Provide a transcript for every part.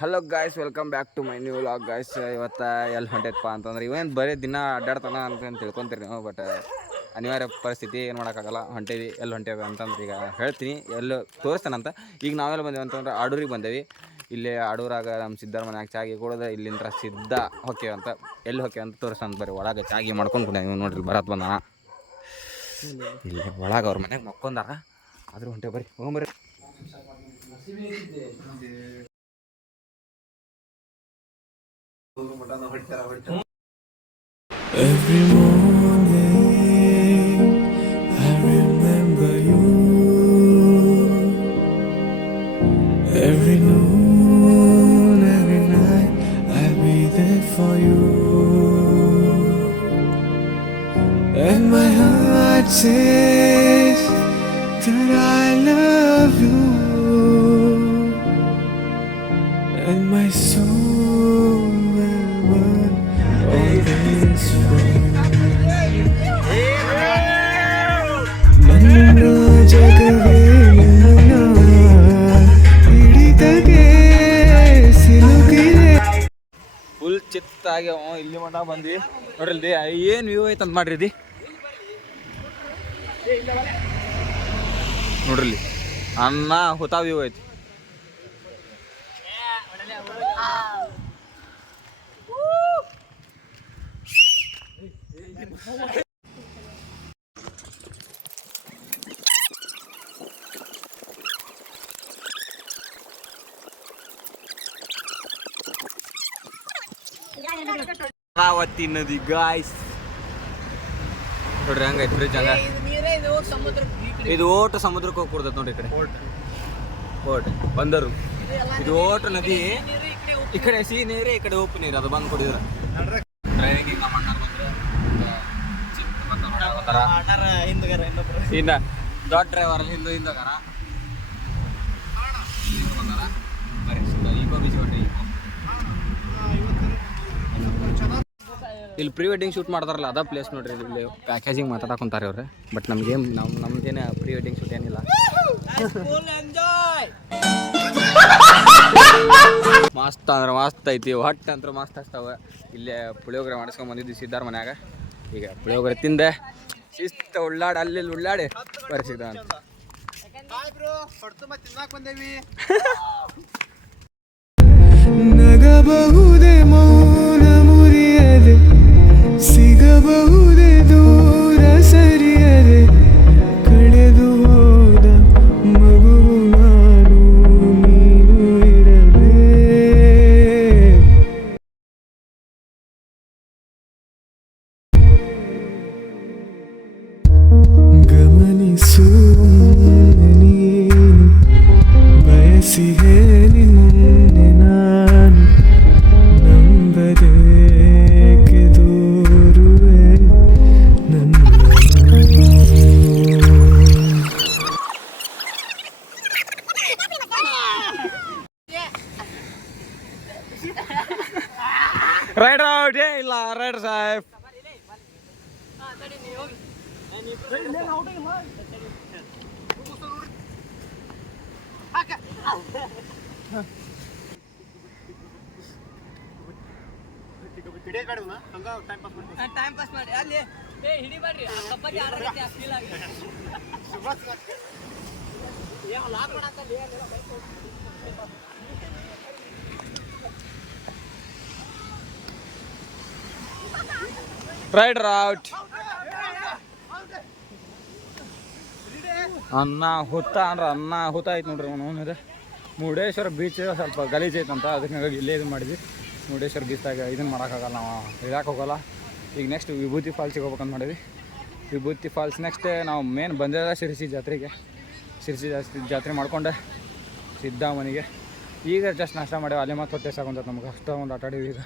Hello guys, welcome back to my new vlog guys. ಇವತ್ತು ಎಲ್ಲಿ ಹೊಂಟೈತಪ್ಪ ಅಂತಂದ್ರೆ ಇವೇನು ಬರೀ ದಿನ ಅಡ್ಡಾಡ್ತಾನ ಅಂತ ತಿಳ್ಕೊತೀರಿ ನೀವು. ಬಟ್ ಅನಿವಾರ್ಯ ಪರಿಸ್ಥಿತಿ ಏನು ಮಾಡೋಕ್ಕಾಗಲ್ಲ. ಹೊಂಟೇವಿ ಎಲ್ಲಿ ಹೊಂಟೇವಿ ಅಂತಂದ್ರೆ ಈಗ ಹೇಳ್ತೀನಿ, ಎಲ್ಲಿ ತೋರಿಸ್ತಾನಂತ. ಈಗ ನಾವೆಲ್ಲ ಬಂದೇವಿ ಅಂತಂದ್ರೆ ಆಡೂರಿಗೆ ಬಂದೇವಿ. ಇಲ್ಲಿ ಆಡೂರಾಗ ನಮ್ಮ ಸಿದ್ಧಾರ ಮನ್ಯಾಗ ಚಾಗಿ ಕೊಡೋದು, ಇಲ್ಲಿಂದ ಸಿದ್ಧ ಹೊಕ್ಕೇವೆ ಅಂತ. ಎಲ್ಲಿ ಹೊಕ್ಕೇವೆ ಅಂತ ತೋರಿಸ್ತಾನ. ಬರೀ ಒಳಗೆ ಚಾಗಿ ಮಾಡ್ಕೊಂಡು ನೀವು ನೋಡ್ರಿ ಬರತ್ ಬಂದಾನ. ಇಲ್ಲಿ ಒಳಗೆ ಅವ್ರ ಮನ್ಯಾಗ ಮಕ್ಕೊಂಡಾರ. ಆದರೂ ಹೊಂಟೇವಿ, ಬರ್ರಿ ಹೋಗ್ಬರ್ರಿ. Every morning I remember you. Every noon, every night I'll be there for you. And my heart says that I love you. And my soul will burn always for you. ನನ್ನ ಜಗವೇ ನನ್ನ ಹಿಡಿತಗೆ ಸಿಲುಕಿದೆ. ಫುಲ್ ಚಿತ್ತಾಗಿ ಇಲ್ಲಿ ಮಠ ಬಂದ್ವಿ ನೋಡ್ರಿ. ಏನು view ಐತೆ ಅಂತ ಮಾಡ್ರಿ ನೋಡ್ರಿ. ಅನ್ನ ಹುತಾ ವ್ಯೂ ಐತಿ. ಶರಾವತಿ ನದಿ ಗಾಯ್ಸ್ ನೋಡ್ರಿ, ಹಂಗೈತಿ ಬ್ರಿಡ್ಜ್ ಹಂಗ. ಇದು ಓಟ ಸಮುದ್ರಕ್ಕೆ ಹೋಗಿ ಕೊಡ್ತೈತೆ ನೋಡ್ರಿ. ಈ ಕಡೆ ಓಟ್ ಬಂದರು. ಇದು ಓಟ ನದಿ. ಈ ಕಡೆ ಸಿಹಿ ನೀರು, ಈ ಕಡೆ ಉಪ್ಪು ನೀರು. ಅದು ಬಂದು ಕೊಡಿದ್ರ ಡ್ರೈವಿಂಗ್ ಈಗ ಇನ್ನ ದೊಡ್ಡ ಡ್ರೈವರ್ ಹಿಂದಗಾರ ಈಕೋ ಬೀಚ್ ಹೊಂಟ್ರಿ. ಇಲ್ಲಿ ಪ್ರೀ ವೆಡ್ಡಿಂಗ್ ಶೂಟ್ ಮಾಡ್ತಾರಲ್ಲ, ಅದ ಪ್ಲೇಸ್ ನೋಡ್ರಿ. ಇಲ್ಲಿ ಪ್ಯಾಕೇಜಿಂಗ್ ಮಾತಾಡಕೊಂತಾರೆ ಅವ್ರೆ. ಬಟ್ ನಮ್ಗೇನು ಪ್ರೀ ವೆಡ್ಡಿಂಗ್ ಶೂಟ್ ಏನಿಲ್ಲ. ಮಸ್ತ್ ಅಂದ್ರೆ ಮಸ್ತ್ ಐತಿ. ಹೊಟ್ಟೆ ಅಂದ್ರೆ ಮಸ್ತ್ ಹಚ್ತಾವ. ಇಲ್ಲೇ ಪುಳಿಯೋಗರೆ ಮಾಡಿಸ್ಕೊಂಡ್ ಬಂದಿದ್ವಿ ಸಿದ್ಧಾರ ಮನ್ಯಾಗ. ಈಗ ಪುಳಿಯೋಗರೆ ತಿಂದೆ ಶಿಸ್ತ ಉಳ್ಳಾಡಿ ಅಲ್ಲಿ ಉಳ್ಳಾಡಿ ಬರ್ಸಿದ ಅಂತ. ನಗಬಹುದೇ ಮೌನ ಮುರಿಯದೆ, ಸಿಗಬಹುದೇ ದೂರ ಸರಿಯದೆ, ಕಳೆದು ಹೋದ ಮಗುವು ನಾನು ನೀನು ಇರದೆ. ಗಮನಿಸು ನೀನು ಬಯಸಿಹೇ ನಿನ್ನೆ ನಾನು ನಂಬದೇಕೆ ದೂರುವೆ ನನ್ನ. ರೈಡರ್ ಔಟ್ ಇಲ್ಲ ರೈಡರ್ ಸಾಹೇಬ್. ಟೈಮ್ ಪಾಸ್ ಮಾಡಿ ಅಲ್ಲಿ ಹಿಡಿಬೇಡ್ರಿ. ಕಬಡ್ಡಿ ಆಡೋದಕ್ಕೆ ಫೀಲ್ ಆಗಿದೆ. Rider out. ಅನ್ನ ಹುತ್ತ ಅಂದ್ರೆ ಅನ್ನ ಹುತ್ತ ಐತೆ ನೋಡ್ರಿ. ಅವನು ಮುರುಡೇಶ್ವರ ಬೀಚ್ ಸ್ವಲ್ಪ ಗಲೀಜ್ ಐತಂತ, ಅದಕ್ಕೆ ಇಲ್ಲೇ ಇದು ಮಾಡಿದ್ವಿ. ಮುರುಡೇಶ್ವರ ಬೀಚ್ದಾಗ ಇದನ್ನು ಮಾಡೋಕ್ಕಾಗಲ್ಲ, ನಾವು ಇಳಕ್ಕೆ ಹೋಗೋಲ್ಲ. ಈಗ ನೆಕ್ಸ್ಟ್ ವಿಭೂತಿ ಫಾಲ್ಸಿಗೆ ಹೋಗ್ಬೇಕಂತ ಮಾಡಿದ್ವಿ. ವಿಭೂತಿ ಫಾಲ್ಸ್ ನೆಕ್ಸ್ಟ್ ನಾವು ಮೇನ್ ಬಂದಿರೋದ ಶಿರ್ಸಿ ಜಾತ್ರೆಗೆ. ಶಿರ್ಸಿ ಜಾತ್ರೆ ಮಾಡ್ಕೊಂಡೆ ಸಿದ್ಧ ಮನೆಗೆ. ಈಗ ಜಸ್ಟ್ ನಾಷ್ಟ ಮಾಡ್ಯಾವ. ಅಲ್ಲಿ ಮತ್ತೆ ಹೊಟ್ಟೆ ಸಾಕೊಂತ ನಮ್ಗೆ ಅಷ್ಟು ಒಂದು ಆಟ ಆಡಿವಿ. ಈಗ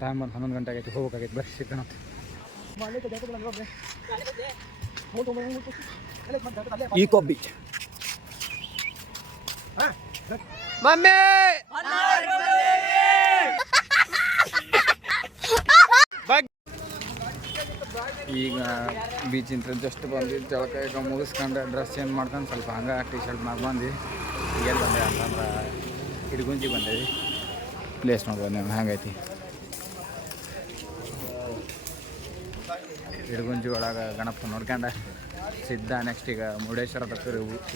ಟೈಮ್ ಬಂದು 11 ಗಂಟೆ ಆಗೈತಿ, ಹೋಗ್ಬೇಕಾಗೈತಿ. ಬರ್ರಿ ಸಿಕ್ಕಣಂತೆ. ಈಕೋ ಬೀಚ್ ಮಮ್ಮಿ ಈಗ ಬೀಚಿಂದ ಜಸ್ಟ್ ಬಂದು ಜಳಕ ಈಗ ಮುಗಿಸ್ಕೊಂಡು ಡ್ರೆಸ್ ಚೇಂಜ್ ಮಾಡ್ಕೊಂಡು ಸ್ವಲ್ಪ ಹಂಗೆ ಟಿ ಶರ್ಟ್ ಮಾಡಿ ಬಂದು ಎಲ್ಲಿ ಬಂದೆ ಅಂತಂದ್ರೆ ಹಿಡ್ಗುಂಜಿ ಬಂದೇವಿ. ಪ್ಲೇಸ್ ನೋಡ್ಬೋದು ನೀವು ಹೆಂಗೈತಿ. ಇಡಗುಂಜಿ ಒಳಗೆ ಗಣಪ ನೋಡ್ಕೊಂಡ ಸಿದ್ಧ ನೆಕ್ಸ್ಟ್ ಈಗ ಮುರುಡೇಶ್ವರ ತಕ್ಕ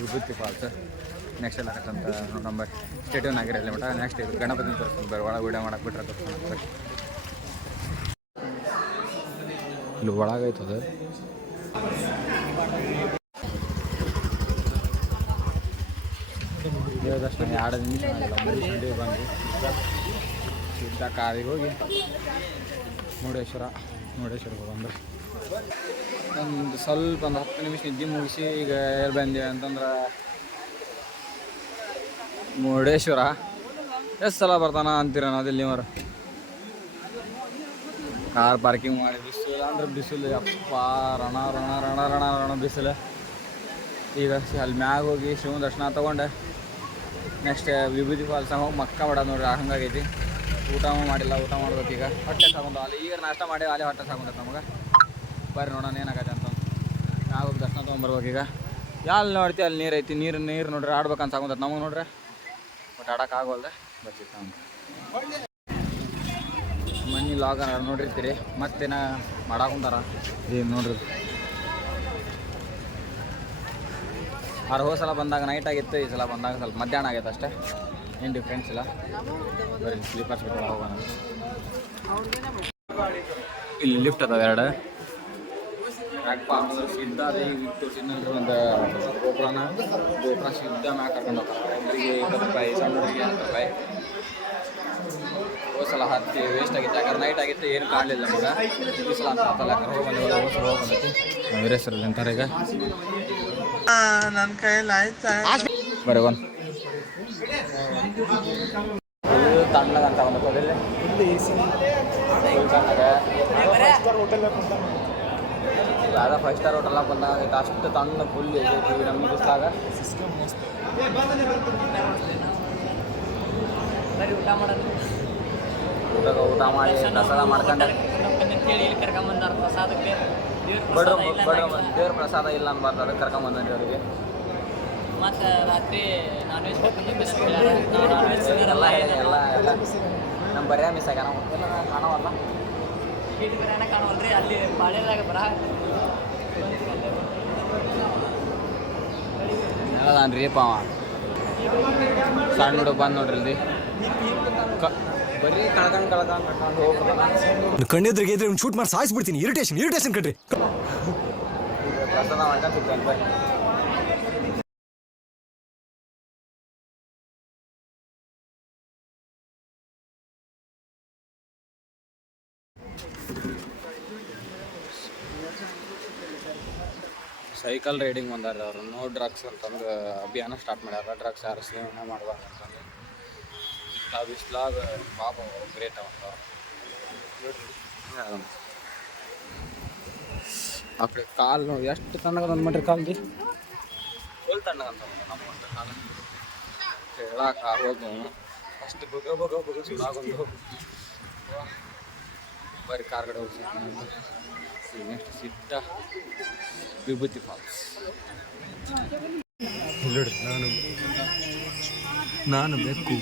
ವಿಭೂತಿ ಫಾಲ್ಸ್ ನೆಕ್ಸ್ಟ್ ಎಲ್ಲ ಆಗತ್ತಂತ ನೋಡಂಬರ್ ಸ್ಟೇಟ್ಯೂನ್ ಆಗಿರಲಿ ಮಟ ನೆಕ್ಸ್ಟ್ ಇದು ಗಣಪತಿನ ತೋರಿಸ್ಕೊಂಡು ಬರ್ರಿ ಒಳಗೆ ವೀಡಿಯೋ ಮಾಡಕ್ಕೆ ಬಿಟ್ರೆ ತೋರಿಸ್ಕೊಂಡು ಬರ್ರಿ. ಇಲ್ಲಿ ಒಳಗೈತದ ದೇವದರ್ಶನ 2 ನಿಮಿಷ ಆಗಿಲ್ಲ ಮುಗಿಸ್ಕೊಂಡು ಬಂದು ಸಿದ್ಧ ಕಾರಿಗೆ ಹೋಗಿ ಮುರುಡೇಶ್ವರಕ್ಕೆ ಬಂದು ಒಂದು ಸ್ವಲ್ಪ ಒಂದು 10 ನಿಮಿಷ ನಿದ್ದೆ ಮುಗಿಸಿ ಈಗ ಎಲ್ಲಿ ಬಂದೀವಿ ಅಂತಂದ್ರೆ ಮುರುಡೇಶ್ವರ. ಎಷ್ಟು ಸಲ ಬರ್ತಾನ ಅಂತೀರ ಅದಿಲ್ಲಿ ನೀವರು ಕಾರ್ ಪಾರ್ಕಿಂಗ್ ಮಾಡಿ ಬಿಸಿಲು ಅಂದ್ರೆ ಬಿಸಿಲು ಅಪ್ಪ ರಣ ರಣ ರಣ ರಣ ರಣ ಬಿಸಿಲು. ಈಗ ಅಲ್ಲಿ ಮ್ಯಾಗ ಹೋಗಿ ಶಿವನ ದರ್ಶನ ತೊಗೊಂಡೆ ನೆಕ್ಸ್ಟ್ ವಿಭೂತಿ ಫಾಲ್ಸಾಗ ಹೋಗಿ ಮಕ್ಕ ಮಾಡೋದು ನೋಡ್ರಿ ಹಂಗಾಗೈತಿ. ಊಟ ಮಾಡಿಲ್ಲ, ಊಟ ಮಾಡ್ಬೇಕು ಈಗ. ಹೊಟ್ಟೆ ಸಾಕೊಂಡು ಅಲ್ಲಿ ಈಗ ನಾಷ್ಟ ಮಾಡಿ ಅಲ್ಲಿ ಹೊಟ್ಟೆ ಸಾಕೊಂಡೈತೆ ನಮಗೆ. ಬರ್ರಿ ನೋಡೋಣ ಏನಾಗತ್ತೆ ಅಂತ. ಮ್ಯಾಗ ಹೋಗಿ ದರ್ಶನ ತೊಗೊಂಬರ್ಬೇಕು ಈಗ. ಎಲ್ಲಿ ನೋಡ್ತಿ ಅಲ್ಲಿ ನೀರು ಐತಿ, ನೀರು ನೋಡ್ರಿ ಆಡ್ಬೇಕಂತ ಸಾಕೊಂಡೈತೆ ನಮಗೆ ನೋಡ್ರಿ. ಬಟ್ ಆಡೋಕ್ಕಾಗಲ್ದೆ ಬರ್ತಿತ್ತು ನಮ್ಗೆ. ಮನಿ ಲಾಗ ನೋಡಿರ್ತೀರಿ ಮತ್ತೇನ ಮಾಡಾಕೊಂತಾರ ಏನು ನೋಡ್ರಿ. ಹೋದ ಸಲ ಬಂದಾಗ ನೈಟ್ ಆಗಿತ್ತು, ಈ ಸಲ ಬಂದಾಗ ಸ್ವಲ್ಪ ಮಧ್ಯಾಹ್ನ ಆಗೈತೆ ಅಷ್ಟೇ, ಏನು ಡಿಫ್ರೆನ್ಸ್ ಇಲ್ಲ. ಬರೀ ಸ್ಲೀಪರ್ಸ್ ಬಿಟ್ಟು ಹೋಗೋಣ. ಇಲ್ಲಿ ಲಿಫ್ಟ್ ಅದಾವೆ 2 ಯಾಕಪ್ಪ ಅಂದ್ರೆ ಸಿದ್ಧ ಅದೇ ತೋರಿಸಿದ್ನಲ್ರಿ ಒಂದು ಗೋಪುರ ಸಿದ್ಧ ಮ್ಯಾಗ ಕರ್ಕೊಂಡು ಹೋಗ್ತಾರೆ. ಒಬ್ಬರಿಗೆ 20 ರೂಪಾಯಿ, ಸಣ್ಣ ಹುಡುಗಿಗೆ 10 ರೂಪಾಯಿ. ಹೋದ ಸಲ ಹತ್ತಿ ವೇಸ್ಟ್ ಆಗಿತ್ತು ಯಾಕಂದ್ರೆ ನೈಟ್ ಆಗಿತ್ತು, ಏನು ಕಾಣಲಿಲ್ಲ ನಮಗೆ. ಈ ಸಲ ಅಂತ ಹತ್ತಲ್ಲ ಯಾಕಂದ್ರೆ ಹೋಗಿ ವೀರೇಶ್ವರ ಅಂತಾರೆ ಈಗ. ನನ್ನ ಕೈಯಲ್ಲಿ ಆಯ್ತಾ ಬರೀ ಒಂದು ತಣ್ಣಗಂತ ಒಂದು ಕೊಡಲಿ ತಣ್ಣಗೆ ಯಾವ್ದ 5 ಸ್ಟಾರ್ ಹೋಟೆಲ್ ಬಂದಾಗ ಅಷ್ಟು ತಣ್ಣ ಫುಲ್ ಆಗೈತಿ ನಮಗೆ ಬಿಸ್ಲಾಗ. ಊಟ ಮಾಡಿ ಪ್ರಸಾದ ಮಾಡ್ಕೊಂಡು ದೇವ್ರ ಪ್ರಸಾದ ಇಲ್ಲ ಅನ್ಬಾರ್ದು, ಅದಕ್ಕೆ ಕರ್ಕೊಂಬಂದ್ರಿ ಅವರಿಗೆ. ಮತ್ತು ರಾತ್ರಿ ನಾನ್ ವೆಜ್ ಎಲ್ಲ ನಮ್ಮ ಬರೀ ಮಿಸ್ ಆಗ್ಯಾನ ಕಾಣವಲ್ಲ. ಕಾಣವಲ್ರಿ ಅಲ್ಲಿ ಪಾಳ್ಯದಾಗ ಬರ ಹೇಳದಾನ್ರಿ ಪಾವ ಸಣ್ಣ ಹುಡುಗ ಬಂದು ನೋಡ್ರಿ ಇಲ್ಲಿ ಬರೀ ಕಳ್ಕೊಂಡು ಹೋಗ್ಬಿಡ್ತಾನ. ಕಣ್ಣೆದ್ರಿಗೆ ಇದ್ರೆ ಒಂದು ಶೂಟ್ ಮಾಡಿ ಸಾಯಿಸ್ಬಿಡ್ತೀನಿ. ಇರಿಟೇಷನ್ ಕಣ್ರಿ. ಪ್ರಸಾದ ಮಾಡ್ಕೊಂಡು ಸೈಕಲ್ ರೈಡಿಂಗ್ ಬಂದಾರ ಅವರು. ನೋ ಡ್ರಗ್ಸ್ ಅಂತಂದು ಅಭಿಯಾನ ಸ್ಟಾರ್ಟ್ ಮಾಡ್ಯಾರ. ಡ್ರಗ್ಸ್ ಯಾರು ಸೇವನೆ ಮಾಡಬಾರ್ದು ಅಂತಂದು. ಇಂಥ ಬಿಸ್ಲಾಗ ಪಾಪ ಗ್ರೇಟ್ ಅವಂತ ಆ ಕಡೆ ಕಾಲು ನೋಡಿ ಎಷ್ಟು ತಣ್ಣಗದ ಅಂದ್ಬಿಟ್ರಿ ಕಾಲ್ದಿ ಫುಲ್ ತಣ್ಣಗಂತ ನಮ್ಮ ಕಾಲು ಹೇಳಕ್ಕೆ ಆಗೋದು ಅಷ್ಟು ಬಗ ಸುಡಾಗೊಂಡು ಬರೀ ಕಾರ್ ಕಡೆ ಹೋಗಿ ನೆಕ್ಸ್ಟ್ ಸಿದ್ಧ ವಿಭೂತಿ ಫಾಲ್ಸ್. ನಾನು ಬೇಕು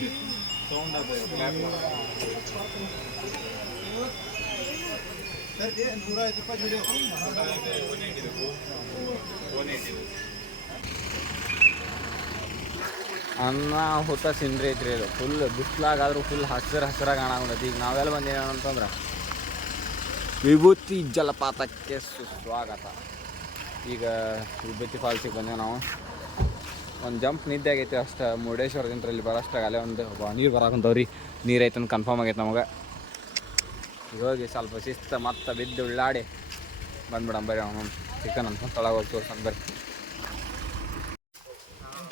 ಅನ್ನ ಹೊತ್ತ ಸಿನ್ರಿ ಐತ್ರಿ ಇದು. ಫುಲ್ ಬಿಸ್ಲಾಗಾದ್ರೂ ಫುಲ್ ಹಸಿರಾಗಿ ಕಾಣಾಕೊಂಡೈತಿ. ಈಗ ನಾವೆಲ್ಲ ಬಂದೇವ ಅಂತಂದ್ರೆ ವಿಭೂತಿ ಜಲಪಾತಕ್ಕೆ ಸುಸ್ವಾಗತ. ಈಗ ವಿಭೂತಿ ಫಾಲ್ಸಿಗೆ ಬಂದೇವೆ ನಾವು. ಒಂದು ಜಂಪ್ ನಿದ್ದೆ ಆಗೈತೆ ಅಷ್ಟು. ಮುರುಡೇಶ್ವರದಿಂದ ಇಲ್ಲಿ ಬರೋಷ್ಟಾಗ ಅಲ್ಲೇ ಒಂದು ನೀರು ಬರಾಕಂತವ್ರಿ. ನೀರು ಐತೆ ಅಂತ ಕನ್ಫರ್ಮ್ ಆಗೈತೆ ನಮಗೆ. ಈಗ ಹೋಗಿ ಸ್ವಲ್ಪ ಶಿಸ್ತು ಮತ್ತೆ ಬಿದ್ದು ಉಳ್ಳಾಡಿ ಬಂದ್ಬಿಡಮ್ ಬರ್ರಿ. ಅವನು ಚಿಕನ್ ಅಂತ ತೊಳಗೆ ಹೋಗಿ ತೋರ್ಸಂತ ಬರ್ರಿ.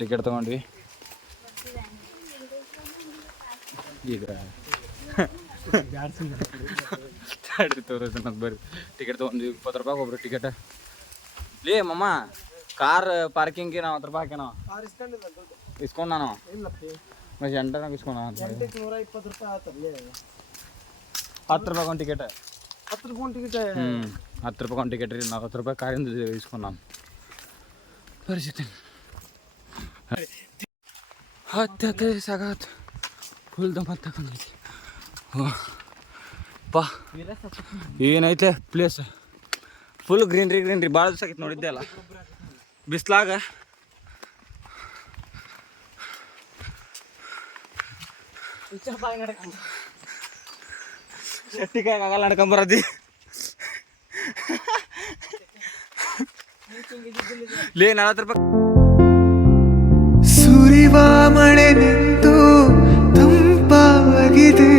ಟಿಕೆಟ್ ತೊಗೊಂಡ್ವಿ. ಈಗ ತೋರಿಸ್ತಾನಂತ ಬರ್ರಿ. ಟಿಕೆಟ್ ತೊಗೊಂಡ್ವಿ 20 ರೂಪಾಯಿ ಒಬ್ರು ಟಿಕೆಟ್. ಲೇ ಮಮ್ಮ ಕಾರ್ ಪಾರ್ಕಿಂಗ್ಗೆ ನಾವು 10 ರೂಪಾಯಿ ಹಾಕ್ಯಾನ ಇಸ್ಕೊಂಡು ನಾನು ಮತ್ತೆ ಎಂಟನಾಗ ಇಸ್ಕೊಂಡ 10 ರೂಪಾಯಿ ಒಂದು ಟಿಕೆಟ್. 10 ರೂಪಾಯಿ ಒಂದು ಟಿಕೆಟ್ ರೀ. 40 ರೂಪಾಯಿ ಕಾರಿಂದ ಇಸ್ಕೊಂಡು ನಾನು ಪರಿಸ್ಥಿತಿ ಹತ್ತೆ ಸಾಕಾತು. ಫುಲ್ ದಮ್ಮ ತಗೊಂಡೈತಿ. ಪಾ ಏನೈತೆ ಪ್ಲೇಸ್ ಫುಲ್ ಗ್ರೀನ್ರಿ ಭಾಳ ದಿವಸ ಆಗೈತೆ ನೋಡಿದ್ದೆ ಅಲ್ಲ ಬಿಸ್ಲಾಗ. ಶೆಟ್ಟಿಕಾಯಿ ಆಗಲ್ಲ ನಡ್ಕೊಂಬರದಿ ಲೇ 40 ರೂಪಾಯಿ. ಸುರಿವ ಮಳೆ ನಿಂತು ತಂಪಾಗಿದೆ,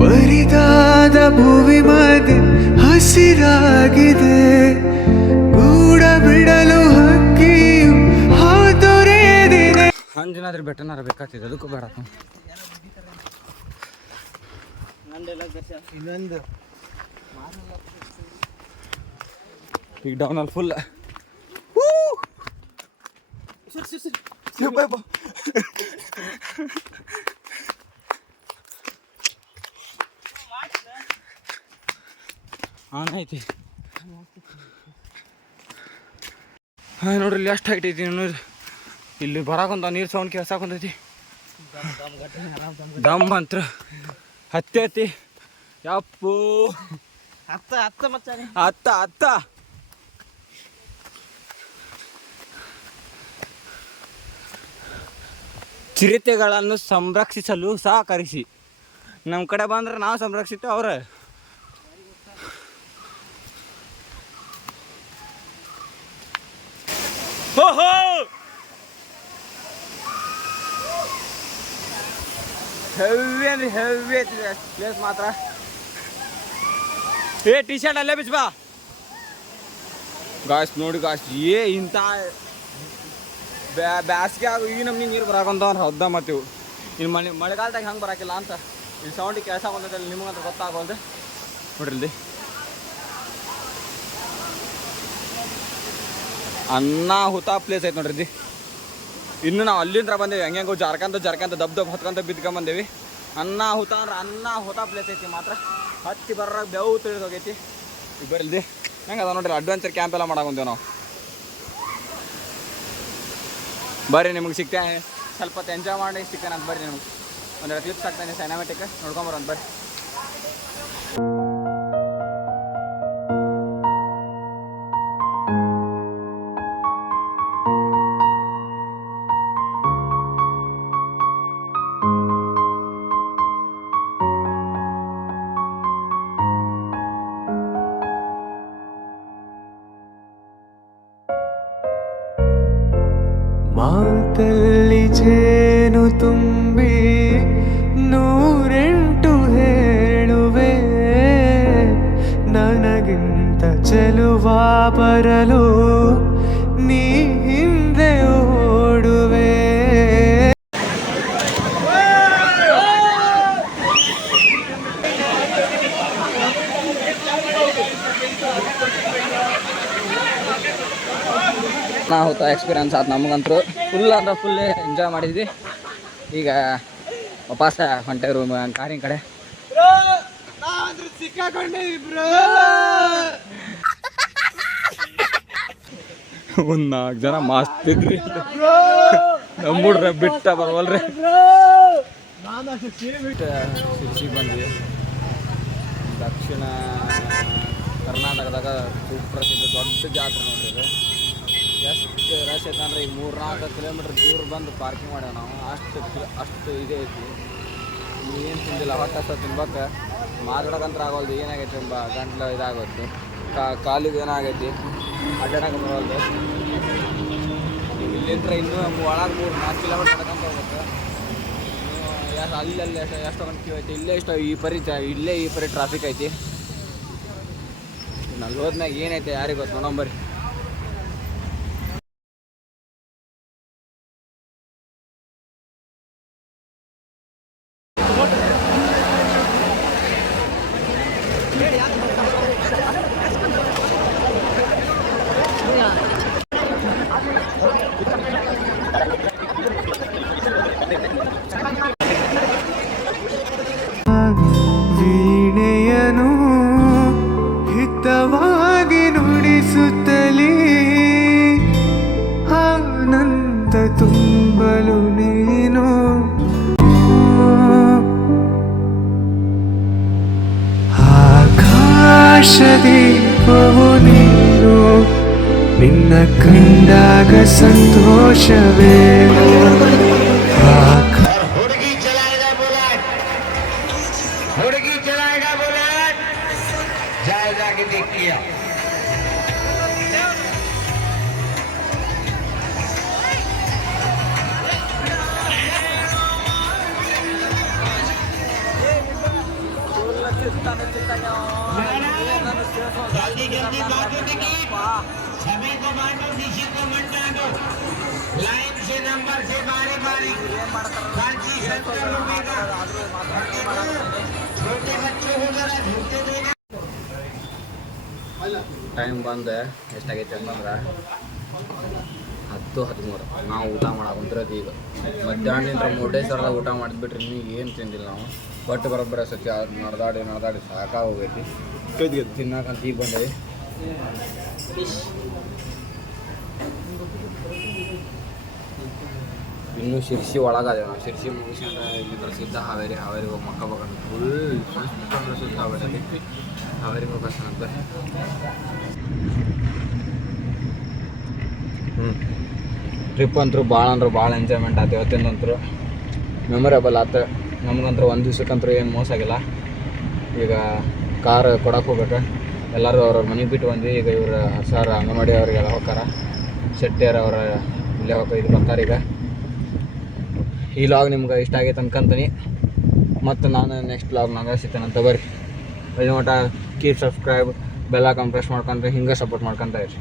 ಬರಿದಾದ ಭೂಮಿ ಮಧ್ಯೆ ಹಸಿರಾಗಿದೆ, ಗೂಡ ಬಿಡಲು ಹಕ್ಕಿಯು ಹಾತೊರೆದಿದೆ. ಅಂಜನಾದ್ರಿ ಬೆಟ್ಟನಾರ ಬೇಕಾಗ್ತಿದೆ, ಅದಕ್ಕೂ ಬೇಡ ಈಗ ಡೌನಲ್ಲಿ ಫುಲ್ ಆನ್ ಐತಿ. ಹಾಂ ನೋಡ್ರಿ ಇಲ್ಲಿ ಎಷ್ಟು ಹೈಟ್ ಐತಿ ನೀರು. ಇಲ್ಲಿ ಬರಾಕೊಂತ ನೀರು ಸೌಂಡ್ ಕೇಳ್ಸಾಕೊಂತೈತಿ. ದಮ್ ಮಂತ್ರ ಹತ್ತಿ ಯಪ್ಪು ಹತ್ತ ಚಿರತೆಗಳನ್ನು ಸಂರಕ್ಷಿಸಲು ಸಹಕರಿಸಿ. ನಮ್ಮ ಕಡೆ ಬಂದ್ರೆ ನಾವು ಸಂರಕ್ಷಿಸ್ತೇವೆ, ಅವ್ರ ಹೆವಿ ಅಂದ್ರೆ ಹೆವಿ ಐತಿದೆ ಪ್ಲೇಸ್ ಮಾತ್ರ. ಟಿ ಶರ್ಟ್ ಅಲ್ಲೇ ಬಿಚ್ಚ ಗಾಯ್ಸ್ ನೋಡಿ ಗಾಯ್ಸ್, ಇಂಥ ಬ್ಯಾಸಿಗೆ ಆಗು ಈ ನಮ್ಗೆ ನೀರು ಬರಾಕೊಂತವ್ರು ಹೌದಾ. ಮತ್ತು ಇನ್ನು ಮಳೆಗಾಲದಾಗ ಹೆಂಗೆ ಬರಾಕಿಲ್ಲ ಅಂತ ಇಲ್ಲಿ ಸೌಂಡಿಗೆ ಕೆಲಸ ಬಂದದಲ್ಲಿ ನಿಮಗಂತ ಗೊತ್ತಾಗೋಲ್ದೆ ನೋಡ್ರಿ. ಇಲ್ಲಿ ಅನ್ನಾಹುತ ಪ್ಲೇಸ್ ಐತೆ ನೋಡ್ರಿ. ಇನ್ನು ನಾವು ಅಲ್ಲಿಂದ ಬಂದೇವಿ, ಹೆಂಗೆಂಗೋ ಜಾರ್ಕಂತ ದಬ್ ಹೊತ್ಕೊಂತ ಬಿದ್ಕೊಂಬಂದೇವಿ. ಅನ್ನಾಹುತ ಅಂದ್ರೆ ಅನ್ನಾಹುತ ಪ್ಲೇಸ್ ಐತಿ ಮಾತ್ರ. ಹತ್ತಿ ಬರೋರಾಗ ಬೆವು ತಿಳಿದು ಹೋಗೈತಿ. ಈಗ ಬರಲ್ದಿ ಹೆಂಗೆ ಅದ ನೋಡ್ರಿ, ಅಡ್ವೆಂಚರ್ ಕ್ಯಾಂಪ್ ಎಲ್ಲ ಮಾಡಾಕೊಂತೇವೆ ನಾವು. ಬರ್ರಿ ನಿಮ್ಗೆ ಸಿಗ್ತೇನೆ, ಸ್ವಲ್ಪ ಹೊತ್ತು ಎಂಜಾಯ್ ಮಾಡಿ ಸಿಗ್ತೇನೆ ಅಂತ ಬರ್ರಿ. ನಿಮ್ಗೆ ಒಂದೆರಡು ಕ್ಲಿಪ್ಸ್ ಆಗ್ತಾನೆ ಸೈನಾಮೆಟಿಕ್ ನೋಡ್ಕೊಂಬರೋದು ಬರ್ರಿ. ಮಾತಲ್ಲಿ ಜೇನು ತುಂಬಿ 108 ಹೇಳುವೆ, ನನಗಿಂತ ಚೆಲುವ ಬರಲು ನೀ ಹಿಂದೆ ಓಡುವೆ. ಅನಾಹುತ ಎಕ್ಸ್ಪೀರಿಯನ್ಸ್ ಆಯ್ತು ನಮಗಂತೂ. ಫುಲ್ ಅಂದ್ರೆ ಫುಲ್ ಎಂಜಾಯ್ ಮಾಡಿದ್ವಿ. ಈಗ ವಾಪಸ್ ಹೊಂಟೆ ರೂಮ್ ಕಾರಿನ ಕಡೆ. ಒಂದು 4 ಜನ ಮಸ್ತ್ ಇದ್ರಿ, ನಮ್ಮುಡ್ರೆ ಬಿಟ್ಟ ಬರವಲ್ರಿ. ಶಿರ್ಸಿಗೆ ಬಂದ್ವಿ. ದಕ್ಷಿಣ ಕರ್ನಾಟಕದಾಗ ಸುಪ್ರಸಿದ್ಧ ದೊಡ್ಡ ಜಾತ್ರೆ ನೋಡ್ರಿ ಇದು. ಎಷ್ಟು ರಶ್ ಐತೆ ಅಂದ್ರೆ ಈಗ 3-4 ಕಿಲೋಮೀಟ್ರ್ ದೂರ ಬಂದು ಪಾರ್ಕಿಂಗ್ ಮಾಡ್ಯಾವ ನಾವು. ಅಷ್ಟು ಇದೇ ಐತಿ. ಏನು ತಿಂದಿಲ್ಲ, ಹೊಟ್ಟೆ ತಿನ್ಬೇಕು. ಮಾತಾಡೋಕಂತ್ರ ಆಗೋಲ್ದು, ಏನಾಗೈತಿ ಎಂಬ ಗಂಟ್ಲು ಇದಾಗೋದು, ಕಾಲಿಗೆ ಏನಾಗೈತಿ, ಅಡ್ಡಾಡಕ್ಕೆ ಬರೋಲ್ದು. ಇಲ್ಲಿಂದ ಇನ್ನೂ ಒಳಗೆ 3-4 ಕಿಲೋಮೀಟ್ರ್ ನಡ್ಕೊಂತ ಹೋಗ್ಬೇಕು. ಅಲ್ಲಲ್ಲಿ ಎಷ್ಟೊಂದು ಕ್ಯೂ ಐತಿ. ಇಲ್ಲೇ ಈ ಪರಿ ಟ್ರಾಫಿಕ್ ಐತಿ. ಅಲ್ಲಿ ಹೋದ್ಮ್ಯಾಗ ಏನೈತೆ ಯಾರಿಗೆ ಗೊತ್ತು, ನೋಡಂಬರಿ. ವೀಣೆಯನು ಹಿತವಾಗಿ ನುಡಿಸುತ್ತಲೇ ಆನಂದ ತುಂಬಲು ನೀನು ಆಕಾಶದೀಪವು ನೀನು ನಿನ್ನ ಕಂಡಾಗ ಸಂತೋಷವೇನು ಹುಡುಗಿ ಚಲಾएगा बुलेट जाके देखिए जल्दी जल्दी बांटो टिकट सभी को बांटो किसी को मत डालो लाइन से नंबर से बारी बारी बाकी 70 रुपए का छोटे बच्चों को जरा झूठे देना ಟೈಮ್ ಬಂದು ಎಷ್ಟಾಗೈತೆ ಅಂತಂದ್ರೆ 10:13 ನಾವು ಊಟ ಮಾಡಾಕೊಂತಿರೋದು ಈಗ ಮಧ್ಯಾಹ್ನದಿಂದ ಮುರುಡೇಶ್ವರದ ಊಟ ಮಾಡಿದ್ಬಿಟ್ರೆ ನೀವು ಏನು ತಿಂದಿಲ್ಲ ನಾವು ಬಟ್ ಬರೋಬ್ಬರ ಸತ್ಯ ನಡೆದಾಡಿ ಸಾಕಾಗೋಗೈತಿ ತಿನ್ನಕಂತ ಈಗ ಬಂದೇವಿ ಇನ್ನೂ ಶಿರ್ಸಿ ಒಳಗದೆ ನಾವು ಶಿರ್ಸಿ ಮುಗಿಸ್ಕೊಂಡು ಇಲ್ಲಿ ಪ್ರಸಿದ್ಧ ಹಾವೇರಿ ಹೋಗಿ ಮಕ್ಕ ಹೋಗೋಣ ಫುಲ್ ಪ್ರಸಿದ್ಧ ಹಾವೇರಿಗೆ ಹೋಗ್ಬೇಕಂತ ಟ್ರಿಪ್ ಅಂತೂ ಭಾಳ ಎಂಜಾಯ್ಮೆಂಟ್ ಆಯ್ತು ಇವತ್ತಿಂದಂತೂ ಮೆಮೊರೇಬಲ್ ಆಯ್ತು ನಮಗಂತೂ ಒಂದು ದಿವ್ಸಕ್ಕಂತೂ ಏನು ಮೋಸ ಆಗಿಲ್ಲ ಈಗ ಕಾರ್ ಕೊಡಕ್ಕೆ ಹೋಗ್ಬೇಕು ಎಲ್ಲರೂ ಅವ್ರವ್ರ ಮನೆಗೆ ಬಿಟ್ಟು ಬಂದ್ವಿ ಈಗ ಇವ್ರ ಸರ್ ಅಂಗನವಾಡಿ ಅವರಿಗೆಲ್ಲ ಹೋಗ್ತಾರ ಶೆಟ್ಟಿಯರ್ ಅವರ ಇಲ್ಲೇ ಇದು ಬರ್ತಾರೆ ಈಗ ಈ ಲಾಗ್ ನಿಮ್ಗೆ ಇಷ್ಟ ಆಗೈತೆ ಅನ್ಕೊಂತೀನಿ ಮತ್ತು ನಾನು ನೆಕ್ಸ್ಟ್ ಲಾಗ್ನಾಗ ಸಿಗ್ತೇನಂತ ಬರ್ರಿ ಇದು ಮಟ್ಟ keep subscribe bell icon press ಮಾಡ್ಕೊಂಡ್ರೆ ಹಿಂಗೆ ಸಪೋರ್ಟ್ ಮಾಡ್ಕೊತಾ ಇರಿ.